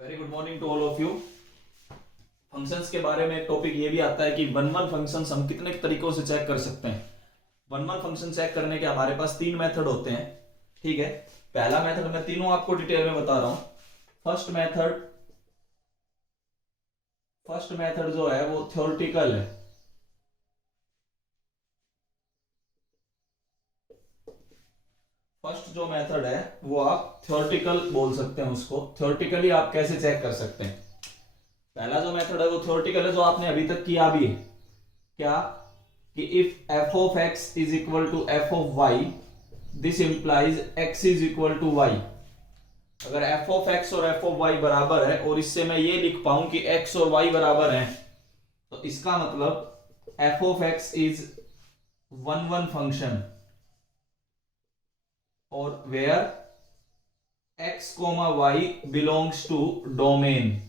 Very good morning to all of you. Functions के बारे में एक टॉपिक ये भी आता है कि वन वन फंक्शंस हम कितने तरीकों से चेक कर सकते हैं। वन वन फंक्शन चेक करने के हमारे पास तीन मेथड होते हैं। ठीक है, पहला मेथड मैं तीनों आपको डिटेल में बता रहा हूं। फर्स्ट मेथड जो है वो थ्योरेटिकल है। फर्स्ट जो मेथड है वो आप थ्योरेटिकल बोल सकते हैं, उसको थ्योरेटिकली आप कैसे चेक कर सकते हैं। पहला जो मेथड है वो थ्योरेटिकल है, जो आपने अभी तक किया भी है। क्या कि if f of x is equal to f of y, this implies x is equal to y. अगर एफ ऑफ एक्स और एफ ऑफ वाई बराबर है और इससे मैं ये लिख पाऊं कि एक्स और वाई बराबर हैं, तो इसका मतलब f of x is one one function और where x comma y belongs to domain.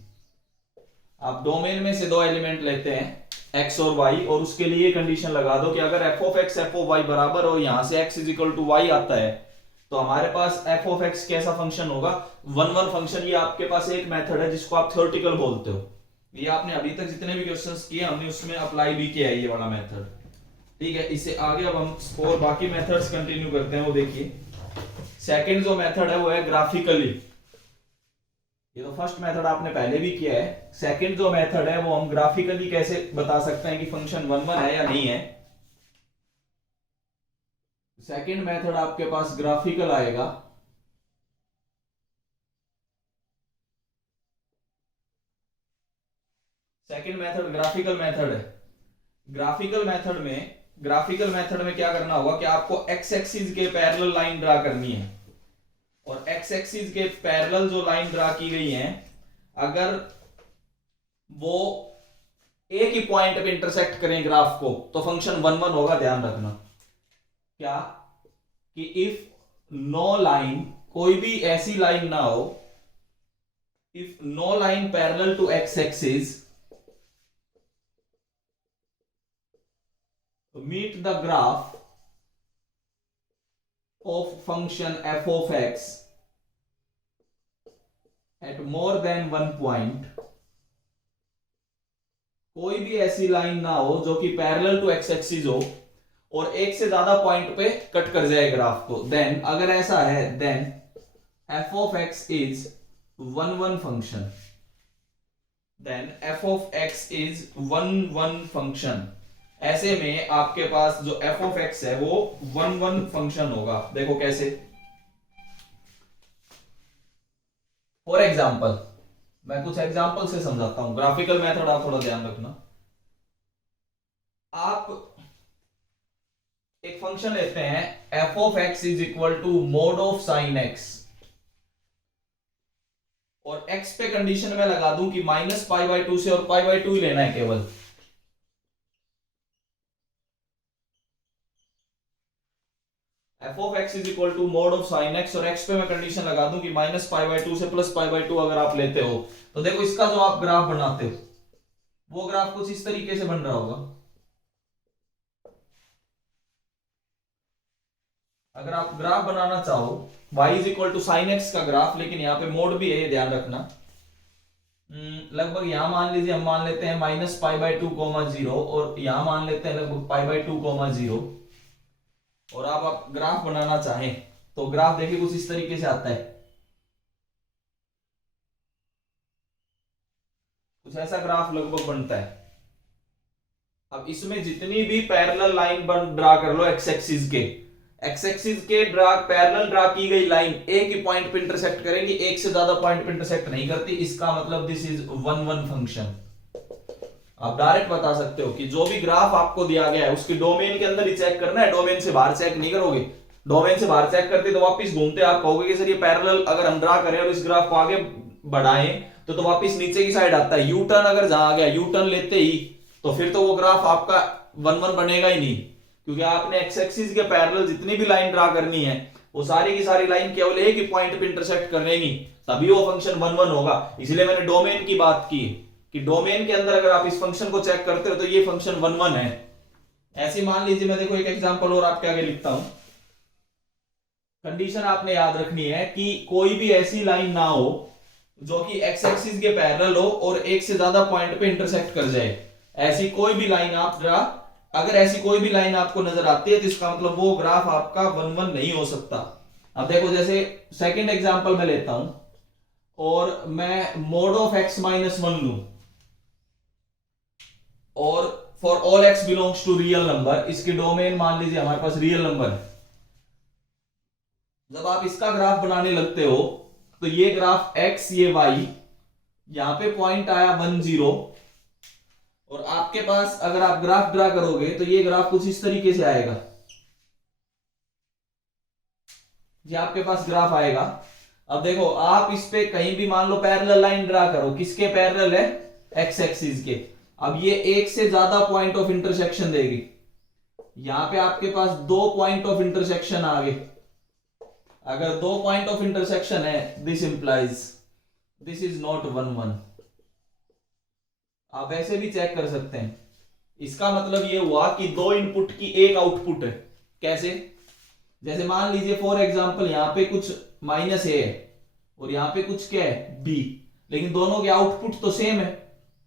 आप डोमेन में से दो एलिमेंट लेते हैं एक्स और वाई, और उसके लिए कंडीशन लगा दो कि अगर f of x f of y बराबर हो, यहां से x is equal to y आता है, तो हमारे पास एफ ऑफ एक्स कैसा फंक्शन होगा, वन वन फंक्शन। ये आपके पास एक मेथड है जिसको आप थ्योरेटिकल बोलते हो। ये आपने अभी तक जितने भी क्वेश्चंस किए हमने उसमें अप्लाई भी किया है ये वाला मेथड। ठीक है, इससे आगे अब हम और बाकी मेथड्स कंटिन्यू करते हैं। वो देखिए, सेकंड जो मेथड है वो है ग्राफिकली। ये तो फर्स्ट मेथड आपने पहले भी किया है। सेकंड जो मेथड है वो हम ग्राफिकली कैसे बता सकते हैं कि फंक्शन वन वन है या नहीं है। सेकंड मेथड आपके पास ग्राफिकल आएगा। सेकंड मेथड ग्राफिकल मेथड है। ग्राफिकल मेथड में क्या करना होगा कि आपको एक्स एक्सिस के पैरेलल लाइन ड्रा करनी है, और एक्स एक्सिस के पैरेलल जो लाइन ड्रा की गई है, अगर वो एक ही पॉइंट पे इंटरसेक्ट करें ग्राफ को, तो फंक्शन वन वन होगा। ध्यान रखना क्या कि इफ नो लाइन, कोई भी ऐसी लाइन ना हो, if no line parallel to x axis meet the graph of function f of x at more than one point, कोई भी ऐसी लाइन ना हो जो कि पैरेलल टू एक्स एक्सिस हो और एक से ज्यादा पॉइंट पे कट कर जाए ग्राफ को, देन अगर ऐसा है then f of x is one one function. Then f of x is one one function. ऐसे में आपके पास जो f of x है वो वन वन फंक्शन होगा। देखो कैसे, फॉर एग्जाम्पल मैं कुछ एग्जाम्पल से समझाता हूं। ग्राफिकल मेथड आप थोड़ा ध्यान रखना। आप एक फंक्शन लेते हैं f of x is equal to mod of sine x, और x पे कंडीशन में लगा दूं कि माइनस पाई बाई टू से और पाई बाई टू ही लेना है केवल। F of x is equal to mod of sine x, और एक्स पे मैं कंडीशन लगा दूं कि माइनस पाई बाई टू से प्लस पाई बाई टू अगर आप लेते हो, तो देखो इसका जो आप ग्राफ बनाते हो वो ग्राफ कुछ इस तरीके से बन रहा होगा। अगर आप ग्राफ बनाना चाहो y is equal to sine x का ग्राफ, लेकिन यहाँ पे मोड भी है, ये ध्यान रखना। लगभग यहां मान लीजिए, हम मान लेते हैं minus pi by two comma zero, और यहां मान लेते हैं लगभग पाई बाई टू कोमा जीरो, और आप ग्राफ बनाना चाहें तो ग्राफ देखिए कुछ इस तरीके से आता है। कुछ ऐसा ग्राफ लगभग बनता है। अब इसमें जितनी भी पैरेलल लाइन बन ड्रा कर लो एक्स एक्सिस के पैरेलल ड्रा की गई लाइन एक ही पॉइंट पे इंटरसेक्ट करेंगी, एक से ज्यादा पॉइंट पे इंटरसेक्ट नहीं करती। इसका मतलब this is one one function. आप डायरेक्ट बता सकते हो कि जो भी ग्राफ आपको दिया गया है उसकी डोमेन के अंदर ही चेक करना है, डोमेन से बाहर चेक नहीं करोगे। डोमेन से बाहर चेक करते तो वापस घूमते आप कहोगे कि सर ये पैरेलल अगर हम ड्रा करें और इस ग्राफ को आगे बढ़ाएं तो वापस नीचे की साइड आता है। यू टर्न अगर जहां आ गया, यू टर्न लेते ही, तो फिर तो वो ग्राफ आपका वन वन बनेगा ही नहीं, क्योंकि आपने एक्स एक्सिस के पैरेलल जितनी भी लाइन ड्रा करनी है वो सारी की सारी लाइन केवल एक ही पॉइंट पे इंटरसेक्ट करेंगी, तभी वो फंक्शन वन वन होगा। इसलिए मैंने डोमेन की बात की कि डोमेन के अंदर अगर आप इस फंक्शन को चेक करते हो तो ये फंक्शन वन वन है। ऐसे मान लीजिए, मैं देखो एक एग्जांपल और आपके आगे लिखता हूं। कंडीशन आपने याद रखनी है कि कोई भी ऐसी लाइन ना हो जो कि एक्स एक्सिस के पैरेलल हो और एक से ज्यादा पॉइंट पे इंटरसेक्ट कर जाए। ऐसी कोई भी लाइन आप ड्रा, अगर ऐसी कोई भी लाइन आपको नजर आती है तो इसका मतलब वो ग्राफ आपका 1 1 नहीं हो सकता। अब देखो जैसे सेकंड एग्जांपल मैं लेता हूं और मैं मोड ऑफ x माइनस 1 लू और for all x belongs to real number, इसकी डोमेन मान लीजिए हमारे पास रियल नंबर है। जब आप इसका ग्राफ बनाने लगते हो तो ये ग्राफ x ये y, यहां पे पॉइंट आया 1 0 और आपके पास अगर आप ग्राफ ड्रा करोगे तो ये ग्राफ कुछ इस तरीके से आएगा। ये आपके पास ग्राफ आएगा। अब देखो आप इस पे कहीं भी मान लो पैरेलल लाइन ड्रा करो, किसके पैरेलल है? एक्स एक्सिस के। अब ये एक से ज्यादा पॉइंट ऑफ इंटरसेक्शन देगी। यहां पे आपके पास 2 पॉइंट ऑफ इंटरसेक्शन आ गए। अगर 2 पॉइंट ऑफ इंटरसेक्शन है, this implies this is not 1 1। आप ऐसे भी चेक कर सकते हैं। इसका मतलब ये हुआ कि 2 इनपुट की एक आउटपुट है। कैसे? जैसे मान लीजिए फॉर एग्जांपल यहां पे कुछ माइनस ए है और यहां पे कुछ क्या है? बी, लेकिन दोनों के आउटपुट तो सेम है।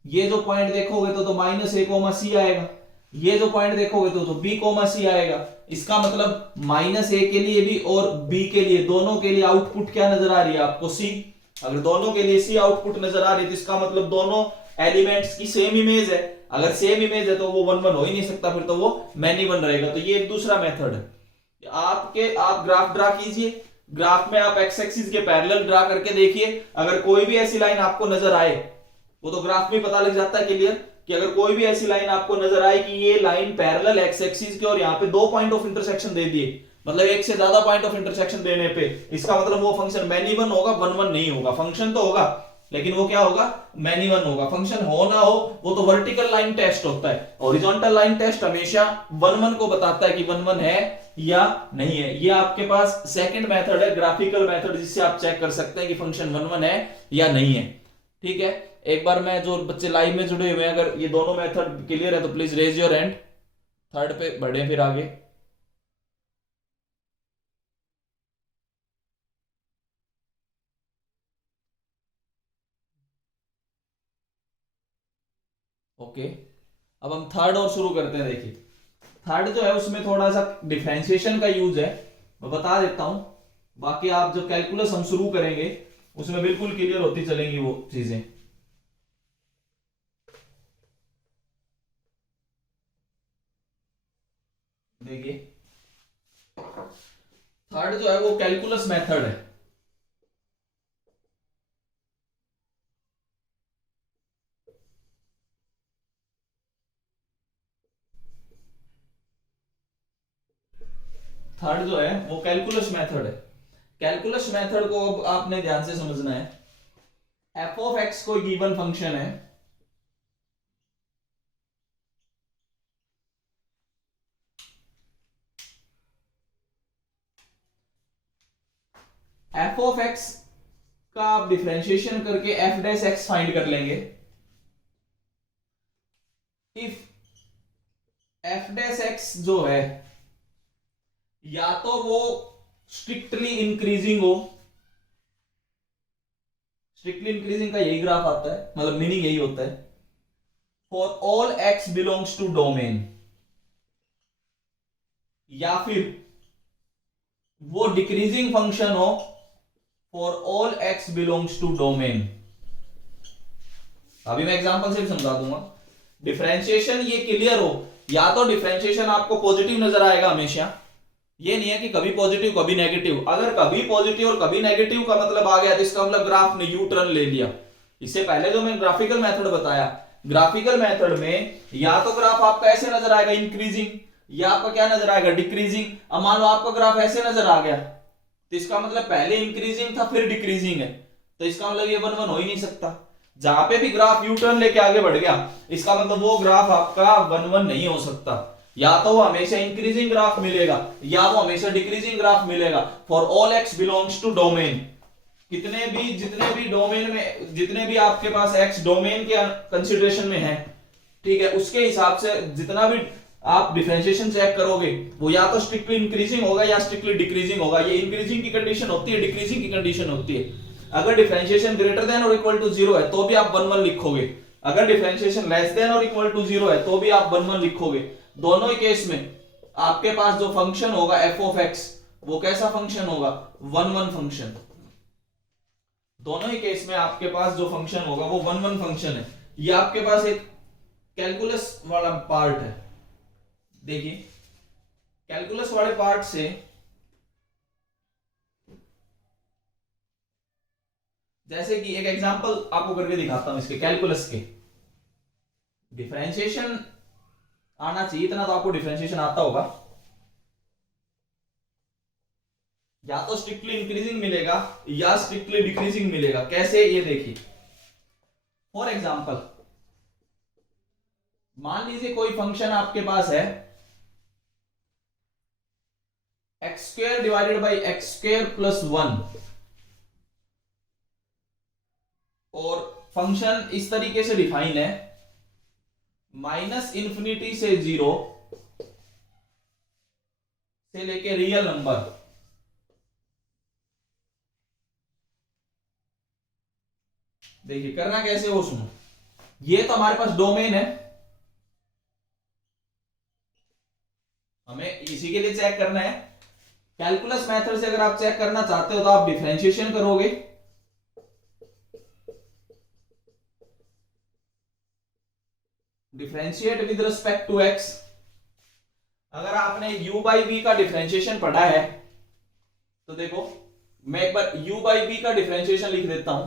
ये जो पॉइंट देखोगे तो माइनस ए कोमा सी आएगा, ये जो पॉइंट देखोगे तो बी कोमा सी आएगा। इसका मतलब माइनस ए के लिए भी और बी के लिए, दोनों के लिए आउटपुट क्या नजर आ रही है आपको? सी। अगर दोनों के लिए सी आउटपुट नजर आ रही है तो इसका मतलब दोनों एलिमेंट्स की सेम इमेज है। अगर सेम इमेज है तो वो 1 1 हो ही नहीं सकता, फिर तो वो मैनी 1 रहेगा। तो ये एक दूसरा मेथड है। आप ग्राफ ड्रा कीजिए, ग्राफ में आप एक्स एक्सिस के पैरेलल ड्रा करके देखिए। अगर कोई भी ऐसी लाइन आपको नजर आए, वो तो ग्राफ में पता लग जाता है क्लियर कि अगर कोई भी ऐसी लाइन आपको नजर आए कि ये लाइन पैरेलल एक्स एक्सिस के और यहाँ पे 2 पॉइंट ऑफ इंटरसेक्शन दे दिए, मतलब एक से ज्यादा पॉइंट ऑफ इंटरसेक्शन देने पे, इसका मतलब वो फंक्शन मैनी 1 होगा, 1 1 नहीं होगा। फंक्शन तो होगा लेकिन वो क्या होगा? मैनी 1 होगा। फंक्शन हो ना हो वो तो वर्टिकल लाइन टेस्ट होता है। हॉरिजॉन्टल लाइन टेस्ट हमेशा 1 1 को बताता है कि 1 1 है या नहीं है। ये आपके पास सेकंड मेथड है, ग्राफिकल मेथड, जिससे आप चेक कर सकते हैं कि फंक्शन 1 1 है या नहीं है। ठीक है, एक बार मैं जो बच्चे लाइव में जुड़े हुए हैं, अगर ये दोनों मेथड क्लियर है तो please raise your hand. Third पे बढ़े फिर आगे। ओके, अब हम थर्ड और शुरू करते हैं। देखिए थर्ड जो है उसमें थोड़ा सा डिफरेंशिएशन का यूज है, मैं बता देता हूं। बाकी आप जो कैलकुलस हम शुरू करेंगे उसमें बिल्कुल क्लियर होती चलेंगी वो चीजें। देखिए थर्ड जो है वो कैलकुलस मेथड है। थर्ड जो है वो कैलकुलस मेथड है। कैलकुलस मेथड को अब आपने ध्यान से समझना है। एफ ऑफ एक्स कोई गिवन फंक्शन है, एफ ऑफ एक्स का आप डिफरेंशिएशन करके एफ डैश एक्स फाइंड कर लेंगे। इफ एफ डैश एक्स जो है या तो वो स्ट्रिक्टली इंक्रीजिंग हो, स्ट्रिक्टली इंक्रीजिंग का यही ग्राफ आता है, मतलब मीनिंग यही होता है, for all x belongs to domain, या फिर वो डिक्रीजिंग फंक्शन हो for all x belongs to domain. अभी मैं एग्जांपल से भी समझा दूंगा। डिफरेंशिएशन ये क्लियर हो, या तो डिफरेंशिएशन आपको पॉजिटिव नजर आएगा हमेशा, ये नहीं है कि कभी पॉजिटिव कभी नेगेटिव। अगर कभी पॉजिटिव और कभी नेगेटिव का मतलब आ गया तो इसका मतलब ग्राफ ने यू टर्न ले लिया। इससे पहले जो मैंने ग्राफिकल मेथड बताया, ग्राफिकल मेथड में या तो ग्राफ आपका ऐसे नजर आएगा इंक्रीजिंग, या आपका क्या नजर आएगा? डिक्रीजिंग। अब मान लो आपका ग्राफ ऐसे नजर आ गया तो इसका मतलब पहले इंक्रीजिंग था फिर डिक्रीजिंग है, तो इसका मतलब ये 1 1 हो ही नहीं सकता। जहां पे भी ग्राफ यू टर्न लेके आगे बढ़ गया इसका मतलब वो ग्राफ आपका 1 1 नहीं हो सकता। या तो वो हमेशा इंक्रीजिंग ग्राफ मिलेगा या वो हमेशा डिक्रीजिंग ग्राफ मिलेगा। For all x belongs to domain, जितने भी डोमेन में, जितने भी आपके पास एक्स डोमेन के कंसीडरेशन में है, ठीक है, उसके हिसाब से जितना भी आप डिफरेंशिएशन चेक करोगे वो या तो स्ट्रिक्टली इंक्रीजिंग होगा या स्ट्रिक्टली डिक्रीजिंग होगा। ये इंक्रीजिंग की कंडीशन होती है, डिक्रीजिंग की कंडीशन होती है। अगर डिफरेंशिएशन ग्रेटर देन और इक्वल टू जीरो है तो भी आप 1 1 लिखोगे, अगर डिफरेंशिएशन लेस देन और इक्वल टू जीरो है तो भी आप 1 1 लिखोगे। दोनों ही केस में आपके पास जो फंक्शन होगा एफ ऑफ एक्स वो कैसा फंक्शन होगा, 1 1 फंक्शन। दोनों ही केस में आपके पास जो फंक्शन होगा वो 1 1 फंक्शन है। ये आपके पास एक कैलकुलस वाला पार्ट है। देखिए कैलकुलस वाले पार्ट से जैसे कि एक एग्जांपल आपको करके दिखाता हूं इसके कैलकुलस के। डिफरेंशिएशन आना चाहिए, इतना तो आपको डिफरेंशिएशन आता होगा। या तो स्ट्रिक्टली इंक्रीजिंग मिलेगा या स्ट्रिक्टली डिक्रीजिंग मिलेगा। कैसे, ये देखिए फॉर एग्जांपल मान लीजिए कोई फंक्शन आपके पास है x square divided by x square plus 1 और फंक्शन इस तरीके से डिफाइन है माइनस इंफिनिटी से 0 से लेके रियल नंबर। देखिए करना कैसे हो, सुनो। ये तो हमारे पास डोमेन है, हमें इसी के लिए चेक करना है। कैलकुलस मेथड से अगर आप चेक करना चाहते हो तो आप डिफरेंशिएशन करोगे, differentiate with respect to x. अगर आपने u बाई वी का डिफरेंशिएशन पढ़ा है तो देखो मैं एक बार u बाई वी का डिफरेंशिएशन लिख देता हूं,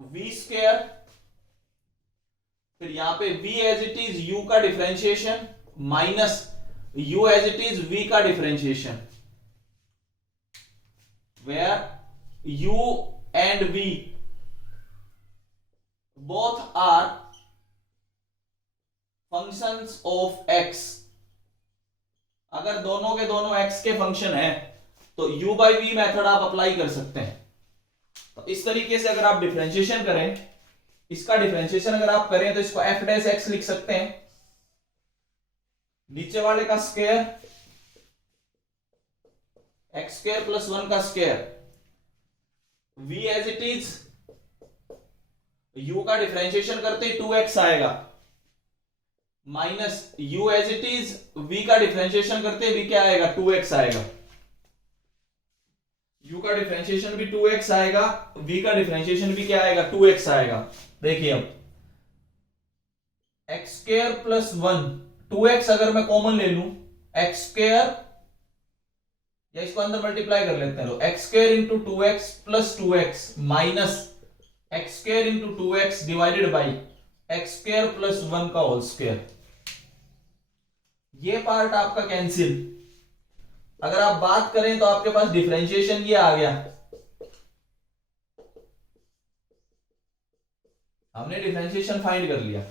वी स्क्वायर, फिर यहां पे v as it is u का differentiation minus u as it is v का differentiation, where u and v both are functions of x। अगर दोनों के दोनों x के फंक्शन है तो u बाई वी मेथड आप अप्लाई कर सकते हैं। तो इस तरीके से अगर आप डिफरेंशिएशन करें, इसका डिफरेंशिएशन अगर आप करें तो इसको f डैश x लिख सकते हैं, नीचे वाले का स्क्वायर एक्स स्क्वायर प्लस 1 का square, v as it is u का डिफरेंशिएशन करते ही 2x आएगा minus u as it is v का डिफरेंशिएशन करते ही भी क्या आएगा, 2x आएगा। u का डिफरेंशिएशन भी 2x आएगा, v का डिफरेंशिएशन भी क्या आएगा, 2x आएगा। देखिए अब एक्स स्क्वायर प्लस 1, 2x अगर मैं कॉमन ले लूं, एक्स स्क्वायर या इसको अंदर मल्टीप्लाई कर लेते हैं, x square into 2x plus 2x minus x square into 2x divided by x square plus 1 का होल स्क्वायर। ये पार्ट आपका कैंसिल। अगर आप बात करें तो आपके पास डिफरेंशिएशन ये आ गया, हमने डिफरेंशिएशन फाइंड कर लिया।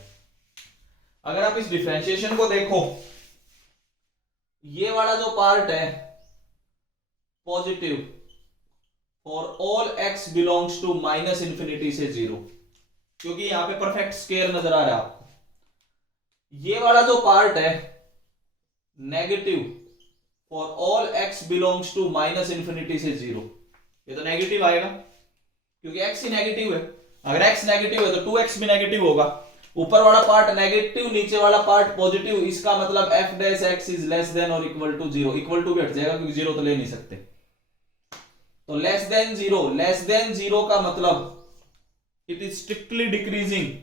अगर आप इस डिफरेंशिएशन को देखो, ये वाला जो पार्ट है positive for all x belongs to minus infinity से 0, क्योंकि यहां पे परफेक्ट स्क्वायर नजर आ रहा है आपको। ये वाला जो पार्ट है negative for all x belongs to minus infinity से 0, ये तो नेगेटिव आएगा क्योंकि x ही नेगेटिव है। अगर x नेगेटिव है तो 2x भी नेगेटिव होगा। ऊपर वाला पार्ट नेगेटिव, नीचे वाला पार्ट पॉजिटिव, इसका मतलब f dash x is less than और इक्वल टू 0। इक्वल टू भी हट जाएगा क्योंकि 0 तो ले नहीं सकते। तो लेस देन 0, लेस देन 0 का मतलब इट इज स्ट्रिक्टली डिक्रीजिंग।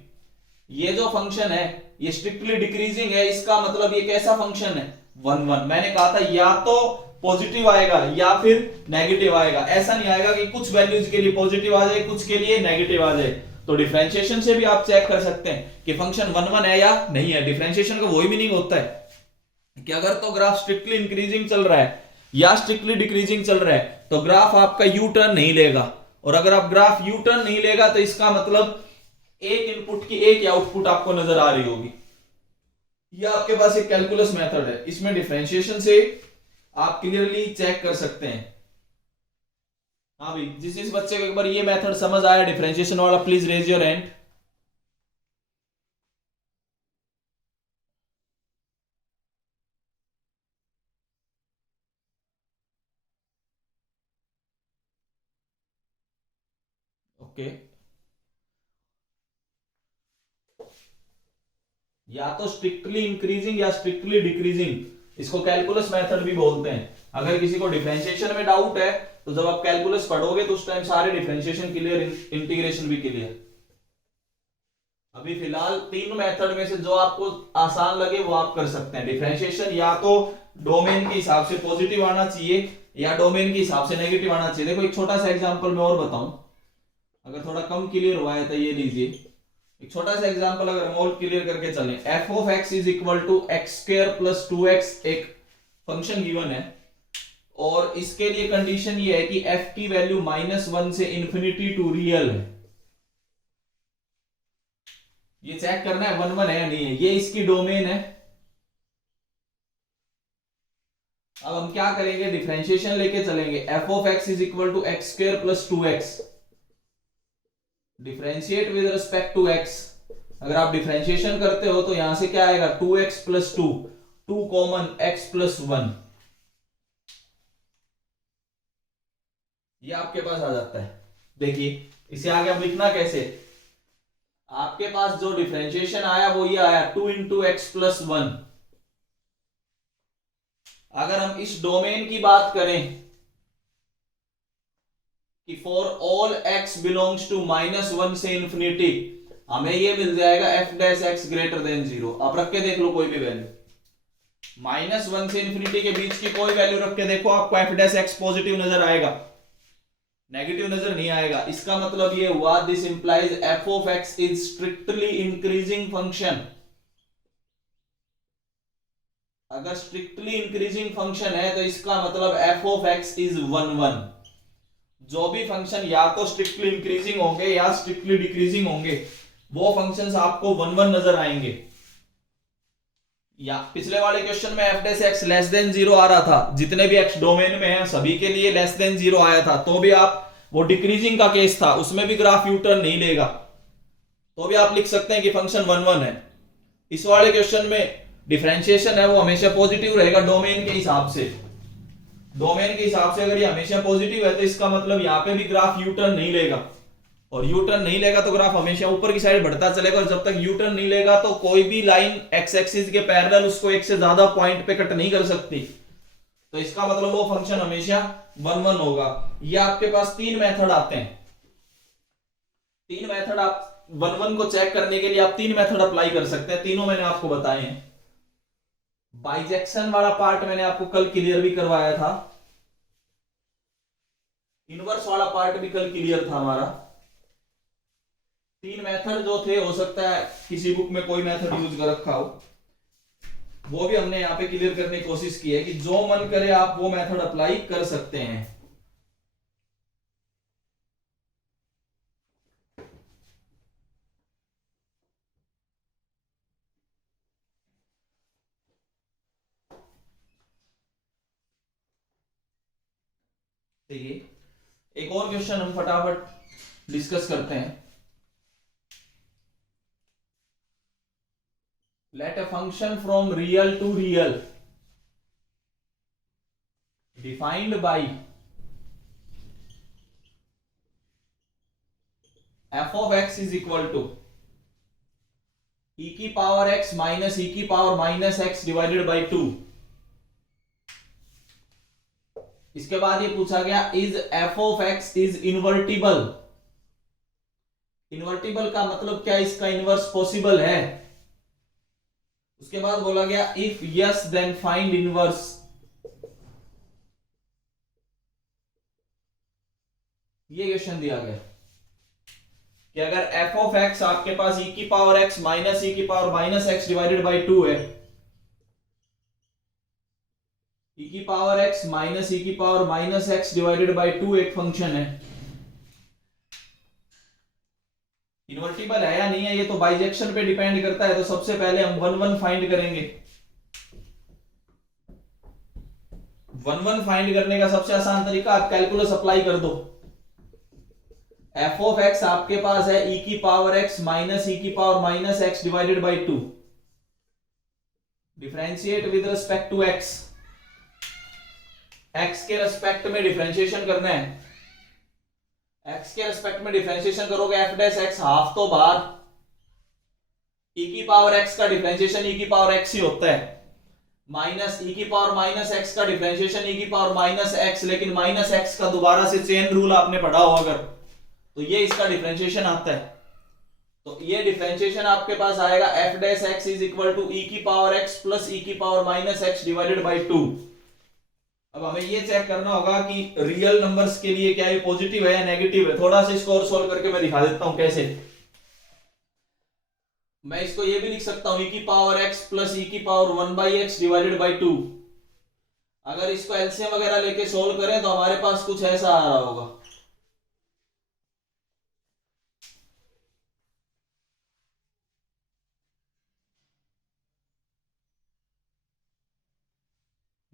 ये जो फंक्शन है ये स्ट्रिक्टली डिक्रीजिंग है, इसका मतलब ये कैसा फंक्शन है, 1 1। मैंने कहा था या तो पॉजिटिव आएगा या फिर नेगेटिव आएगा, ऐसा नहीं आएगा कि कुछ वैल्यूज के लिए पॉजिटिव आ जाए कुछ के लिए नेगेटिव आ जाए। तो डिफरेंशिएशन से भी आप चेक कर सकते हैं कि फंक्शन 1 1 है या नहीं है। डिफरेंशिएशन का वही मीनिंग होता है कि अगर तो ग्राफ स्ट्रिक्टली इंक्रीजिंग चल रहा है या स्ट्रिक्टली डिक्रीजिंग चल रहा है तो ग्राफ आपका यू टर्न नहीं लेगा, और अगर आप ग्राफ यू टर्न नहीं लेगा तो इसका मतलब एक इनपुट की एक आउटपुट आपको नजर आ रही होगी। यह आपके पास एक कैलकुलस मेथड है, इसमें डिफरेंशिएशन से आप क्लियरली चेक कर सकते हैं। हाँ भाई, जिस बच्चे को एक बार ये मेथड समझ आया डिफरेंशिएशन वाला, please raise your hand. Okay, या तो स्ट्रिक्टली इंक्रीजिंग या स्ट्रिक्टली डिक्रीजिंग, इसको कैलकुलस मेथड भी बोलते हैं। अगर किसी को डिफरेंशिएशन में डाउट है तो जब आप कैलकुलस पढ़ोगे तो उस टाइम सारे डिफरेंशिएशन क्लियर, इंटीग्रेशन भी क्लियर। अभी फिलहाल तीन मेथड में से जो आपको आसान लगे वो आप कर सकते हैं। डिफरेंशिएशन या तो डोमेन के हिसाब से पॉजिटिव आना चाहिए या डोमेन के हिसाब से नेगेटिव आना चाहिए। देखो एक छोटा सा एग्जांपल मैं और बताऊं, अगर थोड़ा कम क्लियर हुआ है तो ये लीजिए एक छोटा सा एग्जांपल, अगर हम और क्लियर करके चलें। F of x is equal to x square plus 2x एक फंक्शन गिवन है और इसके लिए कंडीशन ये है कि f की वैल्यू -1 से इंफिनिटी टू रियल है। ये चेक करना है 1 1 है या नहीं है, ये इसकी डोमेन है। अब हम क्या करेंगे, डिफरेंशिएशन लेके चलेंगे। F of x is equal to x square plus 2x, differentiate with respect to x। अगर आप डिफरेंशिएशन करते हो तो यहां से क्या आएगा, 2x plus 2, 2 common x plus 1, ये आपके पास आ जाता है। देखिए इसे आगे हम लिखना कैसे, आपके पास जो डिफरेंशिएशन आया वो ये आया 2 इंटू एक्स प्लस 1। अगर हम इस डोमेन की बात करें कि for all x belongs to -1 से इंफिनिटी, हमें ये मिल जाएगा f dash x greater than 0। आप रख के देख लो कोई भी वैल्यू, -1 से इंफिनिटी के बीच की कोई वैल्यू रख के देखो, आपको f डैश x पॉजिटिव नजर आएगा, नेगेटिव नजर नहीं आएगा। इसका मतलब ये हुआ this implies f of x is strictly increasing function. अगर स्ट्रिक्टली इंक्रीजिंग फंक्शन है तो इसका मतलब f ऑफ x इज 1 1। जो भी फंक्शन या तो स्ट्रिक्टली इंक्रीजिंग होंगे या स्ट्रिक्टली डिक्रीजिंग होंगे वो फंक्शंस आपको 1 1 नजर आएंगे। या पिछले वाले क्वेश्चन में f dash x less than 0 आ रहा था, जितने भी x डोमेन में हैं सभी के लिए लेस देन 0 आया था, तो भी आप, वो डिक्रीजिंग का केस था, उसमें भी ग्राफ यू टर्न नहीं लेगा, तो भी आप लिख सकते हैं कि फंक्शन 1 1 है। इस वाले क्वेश्चन में डिफरेंशिएशन है वो हमेशा पॉजिटिव रहेगा डोमेन के हिसाब से। डोमेन के हिसाब से अगर ये हमेशा पॉजिटिव है तो इसका मतलब यहाँ पे भी ग्राफ यू टर्न नहीं लेगा, और यू टर्न नहीं लेगा तो ग्राफ हमेशा ऊपर की साइड बढ़ता चलेगा, और जब तक यू टर्न नहीं लेगा तो कोई भी लाइन एक्स एक्सिस के पैरेलल उसको एक से ज्यादा पॉइंट पे कट नहीं कर सकती, तो इसका मतलब वो फंक्शन हमेशा 1 1 होगा। ये आपके पास तीन मेथड आते हैं, तीन मेथड आप 1 1 को चेक करने के लिए आप तीन मेथड अप्लाई कर सकते हैं, तीनों मैंने आपको बताए हैं। बाइजेक्शन वाला पार्ट मैंने आपको कल क्लियर भी करवाया था, इनवर्स वाला पार्ट भी कल क्लियर था हमारा। तीन मेथड जो थे, हो सकता है किसी बुक में कोई मेथड यूज कर रखा हो, वो भी हमने यहाँ पे क्लियर करने की कोशिश की है कि जो मन करे आप वो मेथड अप्लाई कर सकते हैं। देखिए एक और क्वेश्चन हम फटाफट डिस्कस करते हैं। Let a function from real to real defined by f of x is equal to e की पावर x माइनस e की power minus x divided by 2। इसके बाद ये पूछा गया is f of x is invertible. Invertible का मतलब क्या, इसका इनवर्स पॉसिबल है। उसके बाद बोला गया if yes then find inverse. ये क्वेश्चन दिया गया कि अगर f ऑफ x आपके पास e की पावर x माइनस e की power minus x divided by 2 है, e की पावर x माइनस e की power minus x divided by 2 एक फंक्शन है, इन्वर्टिबल है या नहीं है ये तो बाइजेक्शन पे डिपेंड करता है। तो सबसे पहले हम 1 1 फाइंड करेंगे। 1 1 फाइंड करने का सबसे आसान तरीका, आप कैलकुलस अप्लाई कर दो। f ऑफ x आपके पास है e की पावर x माइनस e की power minus x divided by 2, differentiate with respect to x, x के रिस्पेक्ट में डिफरेंशिएशन करना है। एक्स के रेस्पेक्ट में डिफरेंशिएशन करोगे एफ डैश एक्स हाफ तो बाहर, ई की पावर एक्स का डिफरेंशिएशन ई की पावर एक्स ही होता है, माइनस ई की पावर माइनस एक्स का डिफरेंशिएशन ई की पावर माइनस एक्स, लेकिन माइनस एक्स का दोबारा से चेन रूल आपने पढ़ा हो अगर, तो ये इसका डिफरेंशिएशन आता है। तो ये डिफरेंशिएशन आपके पास आएगा f dash x is equal to e की पावर एक्स प्लस ई की power minus x divided by 2। अब हमें ये चेक करना होगा कि रियल नंबर्स के लिए क्या ये पॉजिटिव है या नेगेटिव है। थोड़ा सा इसको और सोल्व करके मैं दिखा देता हूं कैसे। मैं इसको ये भी लिख सकता हूं ई की पावर एक्स प्लस ई की power 1 by x divided by 2। अगर इसको एलसीएम वगैरह लेके सोल्व करें तो हमारे पास कुछ ऐसा आ रहा होगा।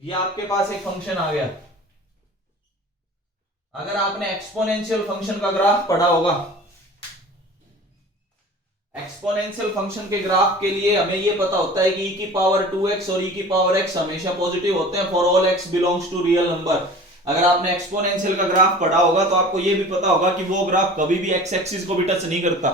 ये आपके पास एक फंक्शन आ गया। अगर आपने एक्सपोनेंशियल फंक्शन का ग्राफ पढ़ा होगा, एक्सपोनेंशियल फंक्शन के ग्राफ के लिए हमें ये पता होता है कि ई की पावर 2x और ई की पावर x हमेशा पॉजिटिव होते हैं for all x belongs to real number. अगर आपने एक्सपोनेंशियल का ग्राफ पढ़ा होगा तो आपको ये भी पता होगा कि वो ग्राफ कभी भी x एक्सिस को भी टच नहीं करता,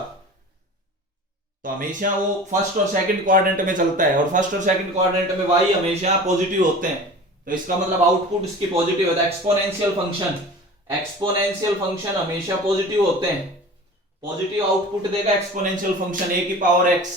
तो हमेशा वो फर्स्ट और सेकंड क्वाड्रेंट में चलता है, और फर्स्ट और सेकंड क्वाड्रेंट में y हमेशा पॉजिटिव होते हैं, तो इसका मतलब आउटपुट इसकी पॉजिटिव होता है। एक्सपोनेंशियल फंक्शन हमेशा पॉजिटिव होते हैं, पॉजिटिव आउटपुट देगा एक्सपोनेंशियल फंक्शन ए की पावर एक्स।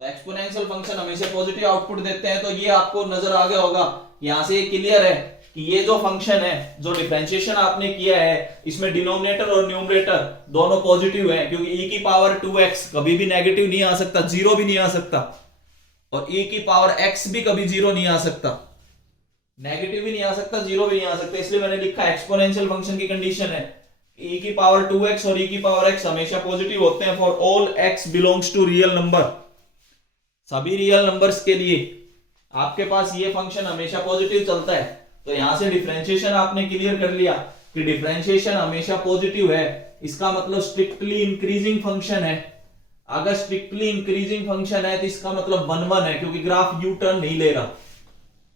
तो एक्सपोनेंशियल फंक्शन हमेशा पॉजिटिव आउटपुट देते हैं, तो ये आपको नजर आ गया होगा। यहां से ये क्लियर है कि ये जो फंक्शन है, जो डिफरेंशिएशन आपने किया है, इसमें डिनोमिनेटर और न्यूमरेटर दोनों पॉजिटिव है, क्योंकि e की पावर 2x कभी भी नेगेटिव नहीं आ सकता, जीरो भी नहीं आ सकता, और e की पावर x भी कभी जीरो नहीं आ सकता, नेगेटिव भी नहीं आ सकता, जीरो भी नहीं आ सकता। इसलिए मैंने लिखा एक्सपोनेंशियल फंक्शन की कंडीशन है e की पावर 2x और e की पावर x हमेशा पॉजिटिव होते हैं for all x belongs to real number. सभी रियल नंबर्स के लिए आपके पास ये फंक्शन हमेशा पॉजिटिव चलता है। तो यहां से डिफरेंशिएशन आपने क्लियर कर लिया कि डिफरेंशिएशन हमेशा पॉजिटिव है, इसका मतलब स्ट्रिक्टली इंक्रीजिंग फंक्शन है। अगर स्ट्रिक्टली इंक्रीजिंग फंक्शन है तो इसका मतलब 1 1 है, क्योंकि ग्राफ यू टर्न नहीं ले रहा,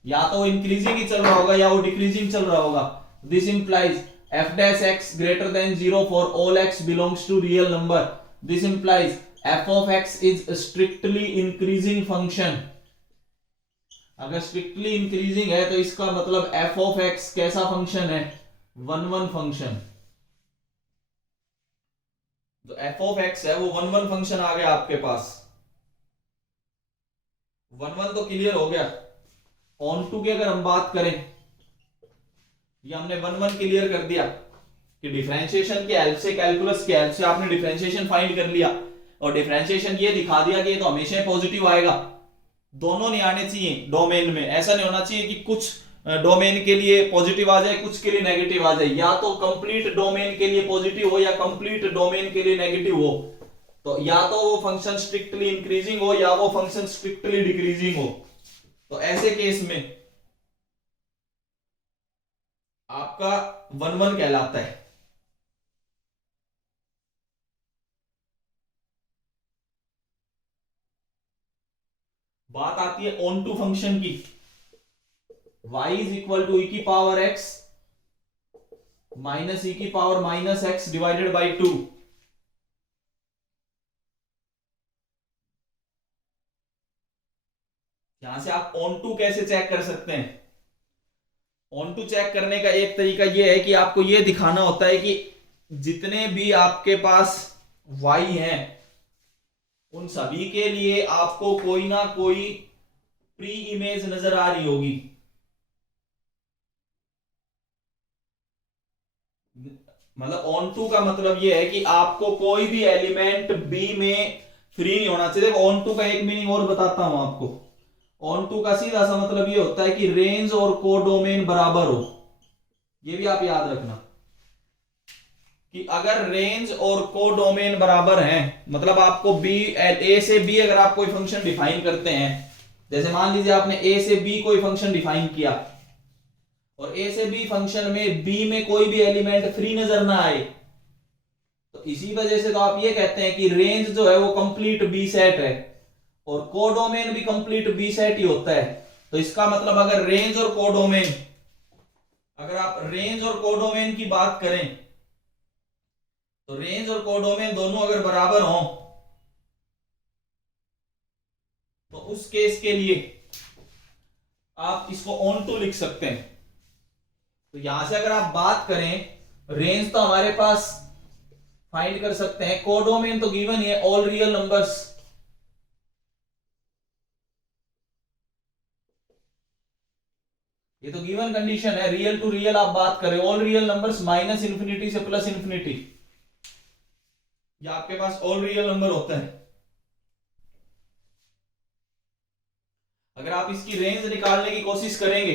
या तो वो इंक्रीजिंग ही चल रहा होगा या वो डिक्रीजिंग चल रहा होगा। This implies f dash x greater than 0 for all x belongs to real number. This implies f of x is a strictly increasing function. अगर strictly increasing है तो इसका मतलब f of x कैसा फंक्शन है, 1 1 फंक्शन। जो f of x है वो 1 1 फंक्शन आ गया आपके पास। 1 1 तो क्लियर हो गया। ऑन टू की अगर हम बात करें, ये हमने 1 1 क्लियर कर दिया कि डिफरेंशिएशन की हेल्प से, कैलकुलस की हेल्प से आपने डिफरेंशिएशन फाइंड कर लिया, और डिफरेंशिएशन ये दिखा दिया कि ये तो हमेशा पॉजिटिव आएगा। दोनों नहीं आने चाहिए डोमेन में, ऐसा नहीं होना चाहिए कि कुछ डोमेन के लिए पॉजिटिव आ जाए, कुछ के लिए नेगेटिव आ जाए। या तो कंप्लीट डोमेन के लिए पॉजिटिव हो या कंप्लीट डोमेन के लिए नेगेटिव हो, तो या तो वो फंक्शन स्ट्रिक्टली इंक्रीजिंग हो या वो फंक्शन स्ट्रिक्टली डिक्रीजिंग हो। तो ऐसे केस में आपका 1 1 कहलाता है। बात आती है ऑन टू फंक्शन की। y is equal to e की पावर x माइनस ई की power minus x divided by 2। यहां से आप ऑन टू कैसे चेक कर सकते हैं? ऑन टू चेक करने का एक तरीका यह है कि आपको यह दिखाना होता है कि जितने भी आपके पास y हैं उन सभी के लिए आपको कोई ना कोई प्री इमेज नजर आ रही होगी। मतलब ऑन टू का मतलब यह है कि आपको कोई भी एलिमेंट b में फ्री नहीं होना चाहिए। ऑन टू का एक मीनिंग और बताता हूं आपको। ऑन टू का सीधा सा मतलब ये होता है कि रेंज और कोडोमेन बराबर हो। ये भी आप याद रखना कि अगर रेंज और कोडोमेन बराबर हैं, मतलब आपको बी ए से बी अगर आप कोई फंक्शन डिफाइन करते हैं, जैसे मान लीजिए आपने ए से बी कोई फंक्शन डिफाइन किया और ए से बी फंक्शन में बी में कोई भी एलिमेंट फ्री नजर ना आए, तो इसी वजह से तो आप ये कहते हैं कि रेंज जो है वो कंप्लीट बी सेट है और कोडोमेन भी कंप्लीट बी सेट ही होता है। तो इसका मतलब अगर रेंज और कोडोमेन, अगर आप रेंज और कोडोमेन की बात करें तो रेंज और कोडोमेन दोनों अगर बराबर हों तो उस केस के लिए आप इसको ऑन टू लिख सकते हैं। तो यहां से अगर आप बात करें, रेंज तो हमारे पास फाइंड कर सकते हैं, कोडोमेन तो गिवन ही है ऑल रियल नंबर्स। ये तो गिवन कंडीशन है, रियल टू रियल आप बात करें, all real numbers minus infinity से प्लस इंफिनिटी, ये आपके पास ऑल रियल नंबर होता है। अगर आप इसकी रेंज निकालने की कोशिश करेंगे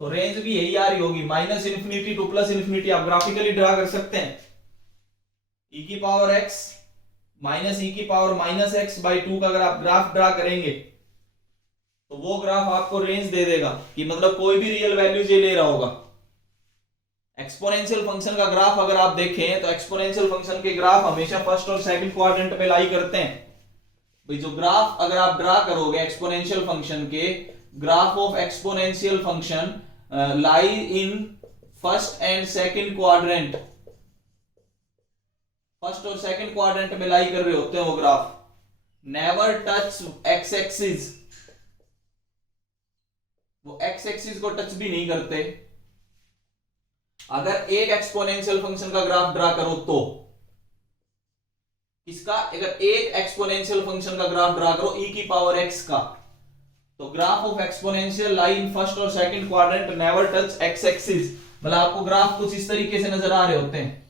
तो रेंज भी यही आ रही होगी, minus infinity two plus infinity. आप ग्राफिकली ड्रा कर सकते हैं, e की पावर x माइनस e की पावर माइनस x बाई 2 का अगर आप ग्राफ ड्रा करेंगे तो वो ग्राफ आपको रेंज दे देगा कि मतलब कोई भी रियल वैल्यूज ये ले रहा होगा। एक्सपोनेंशियल फंक्शन का ग्राफ अगर आप देखें तो एक्सपोनेंशियल फंक्शन के ग्राफ हमेशा फर्स्ट और सेकंड क्वाड्रेंट में लाई करते हैं। भाई जो ग्राफ अगर आप ड्रा करोगे एक्सपोनेंशियल फंक्शन के, graph of exponential function lie in first and second quadrant, first और सेकंड क्वाड्रेंट में लाई कर रहे होते हैं वो graph, never touch x axis, वो एक्स एक्सिस को टच भी नहीं करते। अगर एक एक्सपोनेंशियल फंक्शन का ग्राफ ड्रा करो तो इसका, अगर एक एक्सपोनेंशियल फंक्शन का ग्राफ ड्रा करो e की पावर x का, तो graph of exponential line first और second quadrant never touch x axis, मतलब आपको ग्राफ कुछ इस तरीके से नजर आ रहे होते हैं।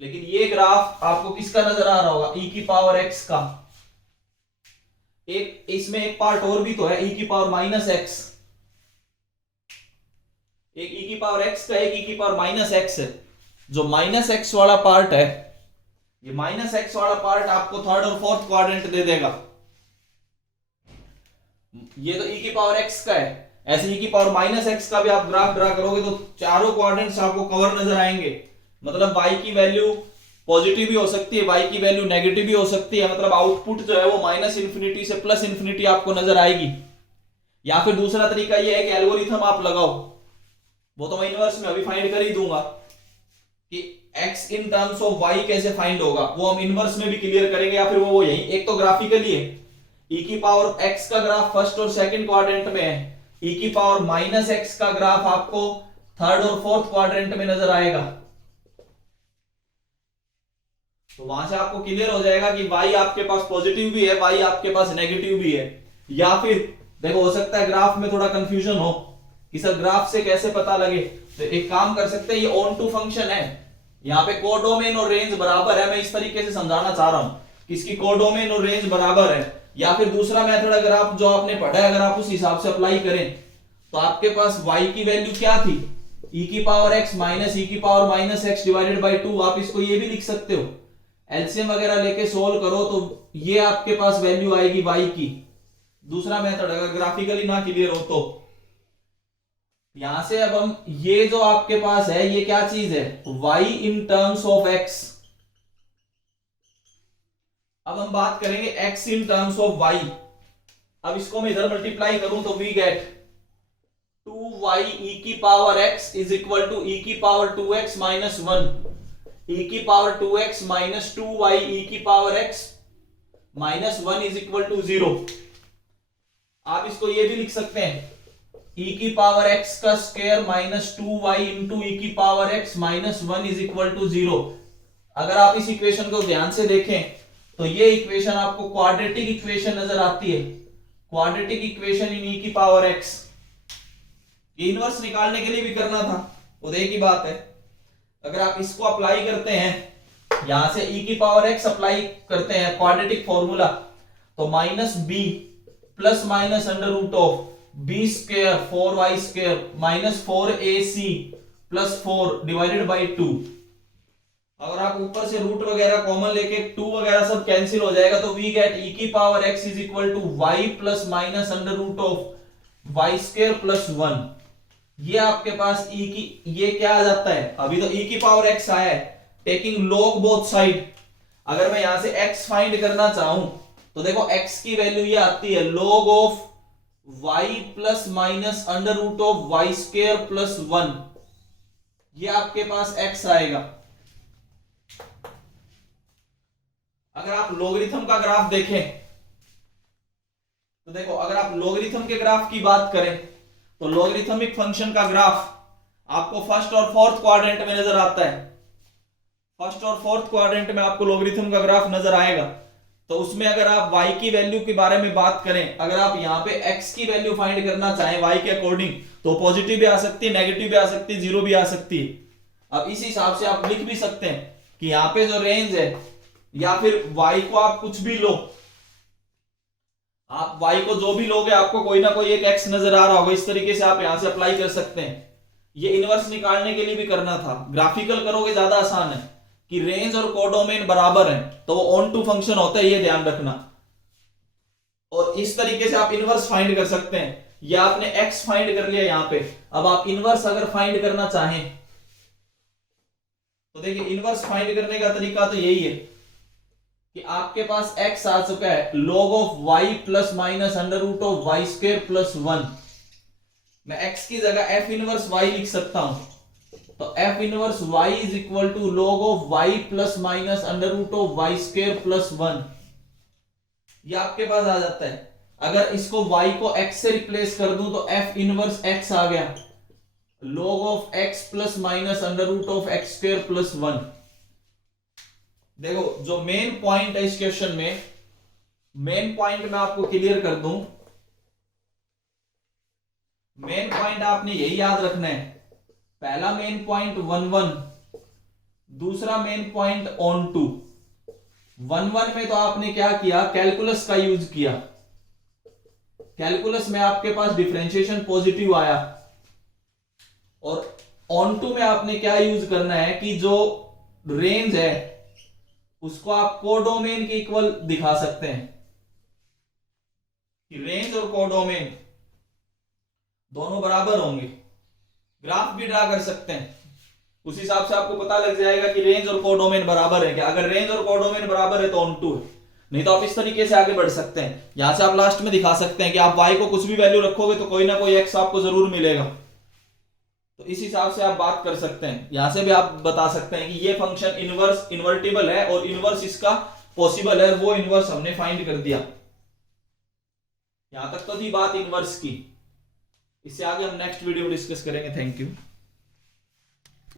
लेकिन ये ग्राफ आपको किसका नजर आ रहा होगा, e की पावर x का। एक इसमें एक पार्ट और भी तो है, e की पावर माइनस x, एक e की पावर x का, एक e की पावर माइनस x है। जो माइनस x वाला पार्ट है, ये माइनस x वाला पार्ट आपको थर्ड और फोर्थ क्वाड्रेंट दे देगा। ये तो e की पावर x का है, ऐसे e की पावर माइनस x का भी आप ग्राफ ड्रा करोगे तो चारों क्वाड्रेंट्स आपको कवर नजर आएंगे। मतलब y की वैल्यू पॉजिटिव भी हो सकती है, y की वैल्यू नेगेटिव भी हो सकती है, मतलब आउटपुट जो है वो माइनस इंफिनिटी से प्लस इंफिनिटी आपको नजर आएगी। या फिर दूसरा तरीका ये है कि एल्गोरिथम आप लगाओ, वो तो मैं इनवर्स में अभी फाइंड कर ही दूंगा कि x in terms of y कैसे फाइंड होगा, वो हम इनवर्स में भी क्लियर करेंगे। या फिर वो यही एक तो ग्राफिकली है, e की पावर x का ग्राफ फर्स्ट और सेकंड क्वाड्रेंट में है, e की पावर माइनस x का ग्राफ आपको थर्ड और फोर्थ क्वाड्रेंट में नजर आएगा। तो वहां से आपको क्लियर हो जाएगा कि y आपके पास पॉजिटिव भी है, y आपके पास नेगेटिव भी है। या फिर देखो हो सकता है ग्राफ में थोड़ा कंफ्यूजन हो कि सर ग्राफ से कैसे पता लगे, तो एक काम कर सकते हैं, ये ऑन टू फंक्शन है, यहाँ पे कोडोमेन और रेंज बराबर है। मैं इस तरीके से समझाना चाह रहा हूं कि इसकी कोडोमेन और रेंज बराबर है। या फिर दूसरा मेथड अगर आप जो आपने पढ़ा है अगर आप उस हिसाब से अप्लाई करें तो आपके पास y की वैल्यू क्या थी, e की पावर x माइनस e की power minus x divided by 2। आप इसको ये भी लिख सकते हो, एलसीएम वगैरह लेके सोल्व करो तो ये आपके पास वैल्यू आएगी y की। दूसरा मेथड अगर ग्राफिकली ना क्लियर हो तो यहां से अब हम ये जो आपके पास है ये क्या चीज है, y in terms of x। अब हम बात करेंगे x in terms of y। अब इसको मैं इधर मल्टीप्लाई करूं तो वी गेट 2y e की power x is equal to e की पावर 2x माइनस 1, e की power 2x minus 2y e की power x minus 1 is equal to 0। आप इसको ये भी लिख सकते हैं, e की पावर x का square minus 2y into e की power x minus 1 is equal to 0। अगर आप इस इक्वेशन को ध्यान से देखें तो ये इक्वेशन आपको क्वाड्रेटिक इक्वेशन नजर आती है, क्वाड्रेटिक इक्वेशन इन e की पावर x। इनवर्स निकालने के लिए भी करना था, वो एक ही बात है। अगर आप इसको अप्लाई करते हैं, यहां से e की पावर x अप्लाई करते हैं क्वाड्रेटिक फॉर्मूला, तो minus b plus minus under root of b square 4y square minus 4ac plus 4 divided by 2। अगर आप ऊपर से रूट वगैरह कॉमन लेके 2 वगैरह सब कैंसिल हो जाएगा तो वी गेट e की power x is equal to y plus minus under root of y square plus 1। ये आपके पास e की, ये क्या आ जाता है, अभी तो e की पावर x आया है, टेकिंग लॉग बोथ साइड। अगर मैं यहां से x फाइंड करना चाहूं तो देखो x की वैल्यू ये आती है log of y plus minus under root of y square plus 1। ये आपके पास x आएगा। अगर आप लोगरिथम का ग्राफ देखें तो देखो, अगर आप लोगरिथम के ग्राफ की बात करें तो लोगरिथमिक फंक्शन का ग्राफ आपको फर्स्ट और फोर्थ क्वाड्रेंट में नजर आता है। फर्स्ट और फोर्थ क्वाड्रेंट में आपको लोगरिथम का ग्राफ नजर आएगा। तो उसमें अगर आप y की वैल्यू के बारे में बात करें, अगर आप यहां पे x की वैल्यू फाइंड करना चाहें y के अकॉर्डिंग, तो पॉजिटिव भी आ सकती है, नेगेटिव भी आ सकती है, जीरो भी आ सकती है। अब इस हिसाब से आप लिख भी सकते हैं कि यहां पे जो रेंज है, या फिर y को आप कुछ भी लो, आप y को जो भी लोगे आपको कोई ना कोई एक x नजर आ रहा होगा। इस तरीके से आप यहां से अप्लाई कर सकते हैं। ये इनवर्स निकालने के लिए भी करना था, ग्राफिकल करोगे ज्यादा आसान है कि रेंज और कोडोमेन बराबर है तो वो ऑन टू फंक्शन होता है, ये ध्यान रखना। और इस तरीके से आप इनवर्स फाइंड कर सकते हैं। या आपने x फाइंड कर लिया यहां पे, अब आप इनवर्स अगर फाइंड करना चाहें तो देखिए, इनवर्स फाइंड करने का तरीका तो यही है कि आपके पास x आ चुका है, log of y plus minus under root of y square plus 1। मैं x की जगह f इनवर्स y लिख सकता हूं। तो f inverse y is equal to log of y plus minus under root of y square plus 1। ये आपके पास आ जाता है। अगर इसको y को x से रिप्लेस कर दूं तो f इनवर्स x आ गया, log of x plus minus under root of x square plus 1। देखो, जो मेन पॉइंट है इस क्वेश्चन में, मेन पॉइंट मैं आपको क्लियर कर दूं। मेन पॉइंट आपने यही याद रखना है, पहला मेन पॉइंट 1 1, दूसरा मेन पॉइंट ऑन टू। 1 1 में तो आपने क्या किया, कैलकुलस का यूज किया। कैलकुलस में आपके पास डिफरेंशिएशन पॉजिटिव आया। और ऑन टू में आपने क्या यूज करना है कि जो रेंज है उसको आप कोडोमेन के इक्वल दिखा सकते हैं कि रेंज और कोडोमेन दोनों बराबर होंगे। ग्राफ भी ड्रा कर सकते हैं, उस हिसाब से आपको पता लग जाएगा कि रेंज और कोडोमेन बराबर है क्या। अगर रेंज और कोडोमेन बराबर है तो ऑन टू है, नहीं तो आप इस तरीके से आगे बढ़ सकते हैं। यहां से आप लास्ट में दिखा सकते हैं कि आप y को कुछ भी वैल्यू रखोगे तो कोई ना कोई x आपको जरूर मिलेगा। तो इस हिसाब से आप बात कर सकते हैं। यहां से भी आप बता सकते हैं कि ये फंक्शन इनवर्स इन्वर्टिबल है और इनवर्स इसका पॉसिबल है, वो इनवर्स हमने फाइंड कर दिया। यहां तक तो थी बात इनवर्स की। इससे आगे हम नेक्स्ट वीडियो डिस्कस करेंगे। Thank you.